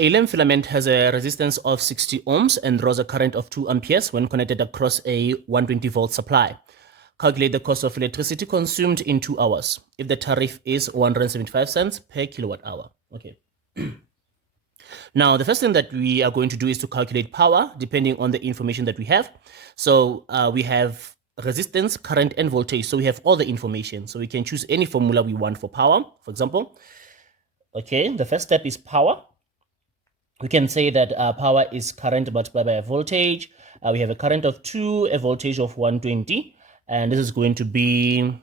A lamp filament has a resistance of 60 ohms and draws a current of 2 amperes when connected across a 120 volt supply. Calculate the cost of electricity consumed in 2 hours if the tariff is 175 cents per kilowatt hour. Okay. Now, the first thing that we are going to do is to calculate power depending on the information that we have. So we have resistance, current, and voltage. So we have all the information. So we can choose any formula we want for power, for example. Okay, the first step is power. We can say that power is current multiplied by a voltage. We have a current of 2, a voltage of 120, and this is going to be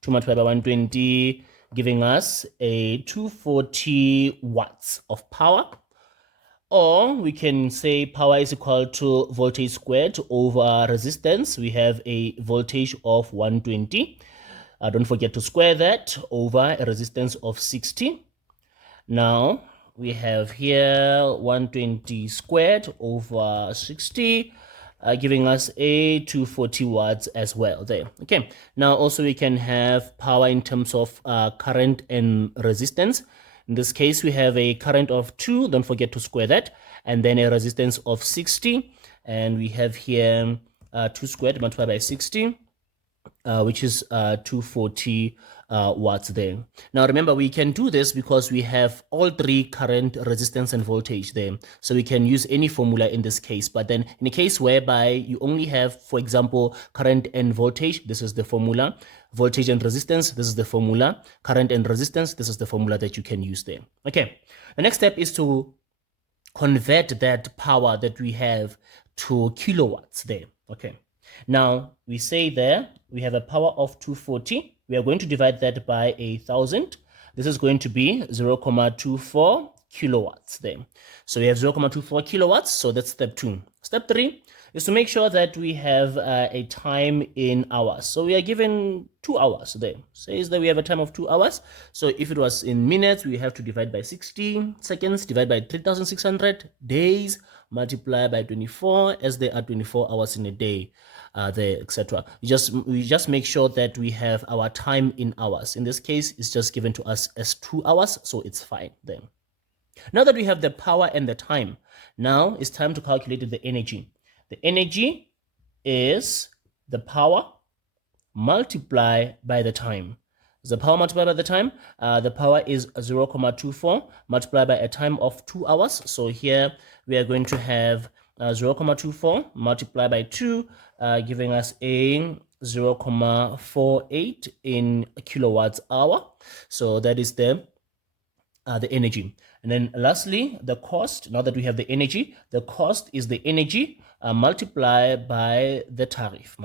2 multiplied by 120, giving us a 240 watts of power. Or we can say power is equal to voltage squared over resistance. We have a voltage of 120. Don't forget to square that over a resistance of 60. Now, we have here 120 squared over 60, giving us a 240 watts as well there. Okay, now also we can have power in terms of current and resistance. In this case, we have a current of 2, don't forget to square that, and then a resistance of 60, and we have here 2 squared multiplied by 60, which is 240 watts there. Now remember, we can do this because we have all three: current, resistance, and voltage there. So we can use any formula in this case. But then in a case whereby you only have, for example, current and voltage, this is the formula. Voltage and resistance, this is the formula. Current and resistance, this is the formula that you can use there. Okay, the next step is to convert that power that we have to kilowatts there. Okay, now we say there we have a power of 240. We are going to divide that by 1,000. This is going to be 0.24 kilowatts there. So we have 0.24 kilowatts. So that's step 2. Step 3 is to make sure that we have a time in hours. So we are given 2 hours there. Says that we have a time of 2 hours. So if it was in minutes, we have to divide by 60 seconds, divide by 3,600 days, multiply by 24, as there are 24 hours in a day there, etc. We just make sure that we have our time in hours. In this case, it's just given to us as 2 hours, so it's fine then. Now that we have the power and the time, now it's time to calculate the energy. The energy is the power multiplied by the time. The power multiplied by the time, the power is 0.24 multiplied by a time of 2 hours. So here we are going to have 0.24 multiplied by 2, giving us a 0.48 in kilowatts hour. So that is the energy. And then lastly, the cost. Now that we have the energy, the cost is the energy multiplied by the tariff.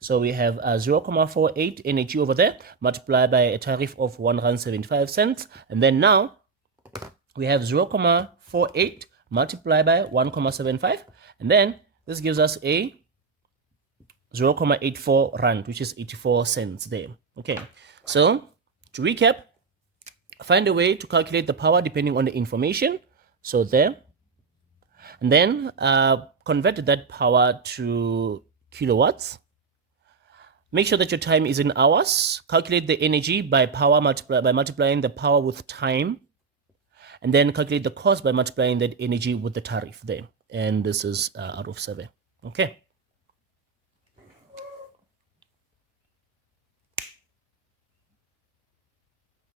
So we have 0.48 energy over there multiplied by a tariff of 175 cents. And then now we have 0.48 multiplied by 1.75. And then this gives us a 0.84 rand, which is 84 cents there. Okay, so to recap, find a way to calculate the power depending on the information. So there. And then convert that power to kilowatts. Make sure that your time is in hours. Calculate the energy by power by multiplying the power with time. And then calculate the cost by multiplying that energy with the tariff there. And this is out of 7. Okay.